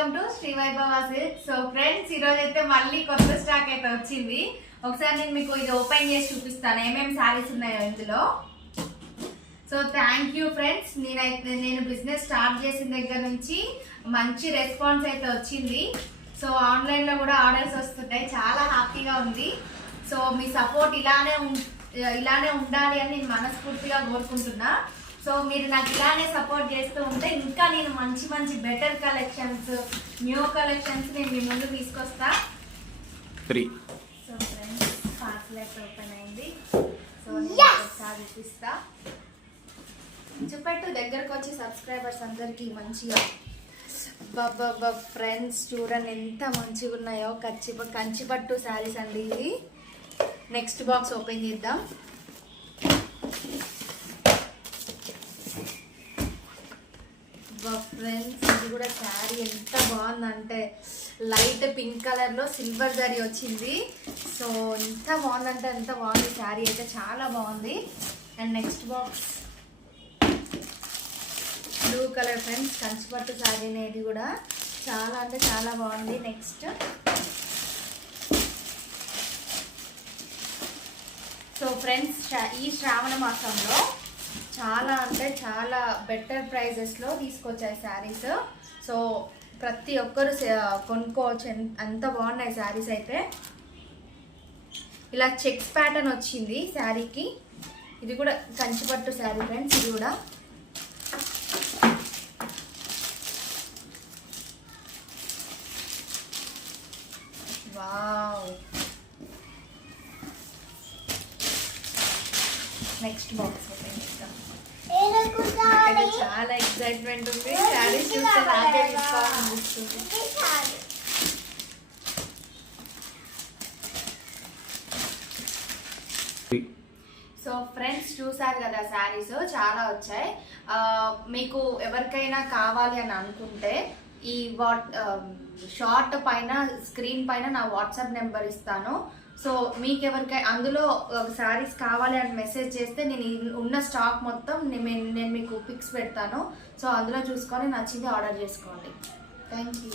Welcome to Sri Vaibhava Silks. So friends, ఈ రోజు అయితే మళ్ళీ కొత్త స్టాక్ అయితే వచ్చింది. ఒకసారి నేను మీకు ఇది ఓపెన్ చేసి చూపిస్తాను ఏమేమి శారీస్ ఉన్నాయో ఇందులో. So thank you friends. నేను బిజినెస్ స్టార్ట్ చేసిన దగ్గర నుంచి మంచి రెస్పాన్స్ అయితే వచ్చింది. సో ఆన్లైన్లో కూడా ఆర్డర్స్ వస్తుంటాయి, చాలా హ్యాపీగా ఉంది. సో మీ సపోర్ట్ ఇలానే ఉండాలి అని నేను మనస్ఫూర్తిగా కోరుకుంటున్నా. సో మీరు నాకు ఇలానే సపోర్ట్ చేస్తూ ఉంటే ఇంకా నేను మంచి మంచి బెటర్ కలెక్షన్స్, న్యూ కలెక్షన్స్ నేను మీ ముందు తీసుకొస్తా. సో ఫ్రెండ్స్, పార్సల్ ఓపెన్ అయింది. సో నేను ఒకసారి చూపిస్తా. చూపెట్టు దగ్గరకు వచ్చి సబ్స్క్రైబర్స్ అందరికీ మంచిగా. బాబా ఫ్రెండ్స్, చూడండి ఎంత మంచిగా ఉన్నాయో. కంచిపట్టు శారీస్ అండి ఇది. నెక్స్ట్ బాక్స్ ఓపెన్ చేద్దాం. ఫ్రెండ్స్, ఇది కూడా శారీ ఎంత బాగుందంటే లైట్ పింక్ కలర్ లో సిల్వర్ జరీ వచ్చింది. సో ఎంత బాగుందంటే ఎంత బాగుంది శారీ అయితే, చాలా బాగుంది. And next box blue colour friends, Kanchipattu sari అనేది కూడా చాలా అంటే చాలా బాగుంది. నెక్స్ట్ సో ఫ్రెండ్స్, ఈ శ్రావణ మాసంలో చాలా అంటే చాలా బెటర్ ప్రైజెస్లో తీసుకొచ్చాయి శారీస్. సో ప్రతి ఒక్కరు కొనుక్కోవచ్చు, అంత బాగున్నాయి శారీస్ అయితే. ఇలా చెక్స్ ప్యాటర్న్ వచ్చింది శారీకి. ఇది కూడా కంచిపట్టు శారీ ఫ్రెండ్స్. ఇది కూడా వావ్. నెక్స్ట్ బాక్స్ ఓపెన్ చేద్దాం. చాలా ఎక్సైట్మెంట్ ఉంది. శారీస్ చూస్తే నాకే తీసుకోవాలనిపిస్తుంది. సో ఫ్రెండ్స్, చూసారు కదా శారీస్ చాలా వచ్చాయి. మీకు ఎవరికైనా కావాలి అని అనుకుంటే ఈ షార్ట్ పైన స్క్రీన్ పైన నా వాట్సాప్ నెంబర్ ఇస్తాను. సో మీకు ఎవరికైనా అందులో శారీస్ కావాలి అని మెసేజ్ చేస్తే నేను ఉన్న స్టాక్ మొత్తం నేను మీకు పిక్స్ పెడతాను. సో అందులో చూసుకొని నచ్చింది ఆర్డర్ చేసుకోండి. Thank you.